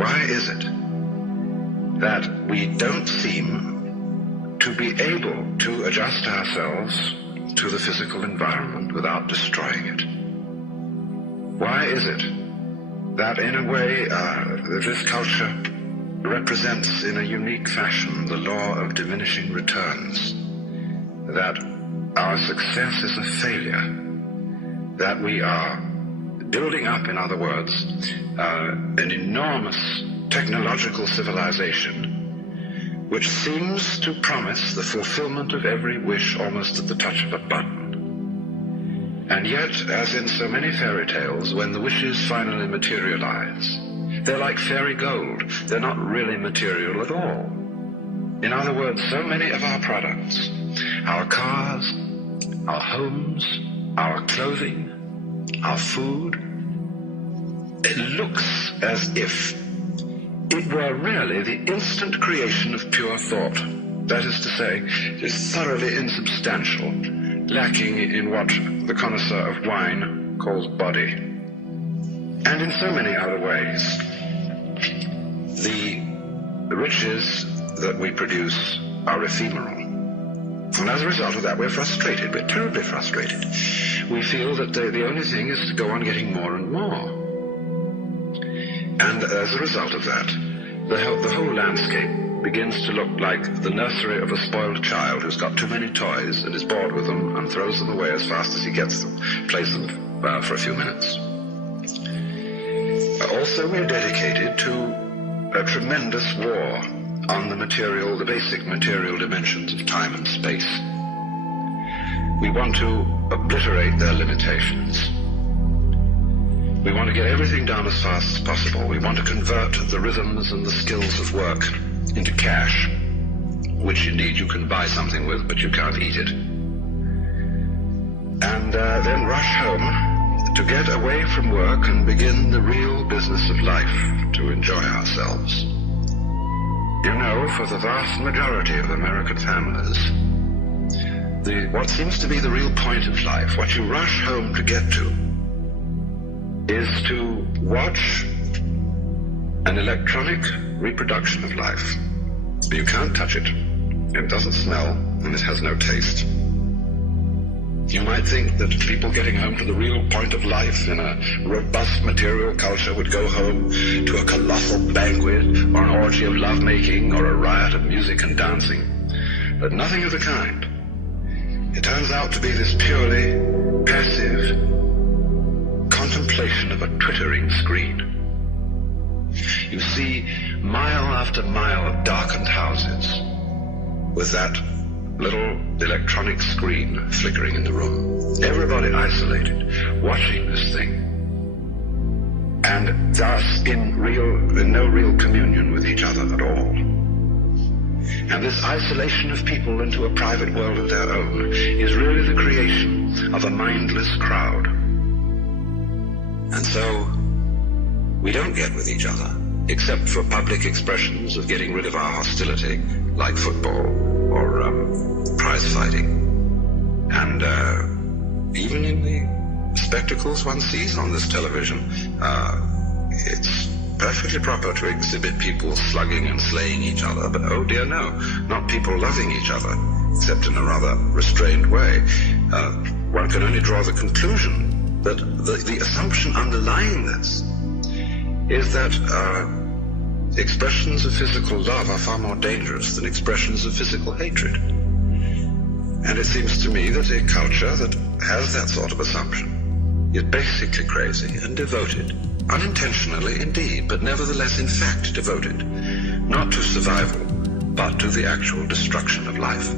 why is it that we don't seem to be able to adjust ourselves to the physical environment without destroying it? Why is it that in a way this culture represents in a unique fashion the law of diminishing returns, that our success is a failure, that we are building up, in other words, an enormous technological civilization which seems to promise the fulfillment of every wish almost at the touch of a button. And yet, as in so many fairy tales, when the wishes finally materialize, they're like fairy gold. They're not really material at all. In other words, so many of our products, our cars, our homes, our clothing, our food, it looks as if it were really the instant creation of pure thought. That is to say, it is thoroughly insubstantial, lacking in what the connoisseur of wine calls body. And in so many other ways, the riches that we produce are ephemeral. And as a result of that, we're frustrated. We're terribly frustrated. We feel that the only thing is to go on getting more and more. And as a result of that, the whole landscape begins to look like the nursery of a spoiled child who's got too many toys and is bored with them and throws them away as fast as he gets them, plays them for a few minutes. Also, we're dedicated to a tremendous war on the basic material dimensions of time and space. We want to obliterate their limitations. We want to get everything done as fast as possible. We want to convert the rhythms and the skills of work into cash, which indeed you can buy something with, but you can't eat it. And then rush home to get away from work and begin the real business of life, to enjoy ourselves. You know, for the vast majority of American families, what seems to be the real point of life, what you rush home to get to, is to watch an electronic reproduction of life. You can't touch it. It doesn't smell, and it has no taste. You might think that people getting home to the real point of life in a robust material culture would go home to a colossal banquet or an orgy of lovemaking or a riot of music and dancing. But nothing of the kind. It turns out to be this purely passive contemplation of a twittering screen. You see mile after mile of darkened houses with that little electronic screen flickering in the room. Everybody isolated, watching this thing, and thus in no real communion with each other at all. And this isolation of people into a private world of their own is really the creation of a mindless crowd. And so we don't get with each other, except for public expressions of getting rid of our hostility, like football or prize fighting. And even in the spectacles one sees on this television, it's perfectly proper to exhibit people slugging and slaying each other, but oh dear no, not people loving each other, except in a rather restrained way. One can only draw the conclusion that the assumption underlying this is that expressions of physical love are far more dangerous than expressions of physical hatred. And it seems to me that a culture that has that sort of assumption is basically crazy and devoted, unintentionally indeed, but nevertheless in fact devoted, not to survival, but to the actual destruction of life.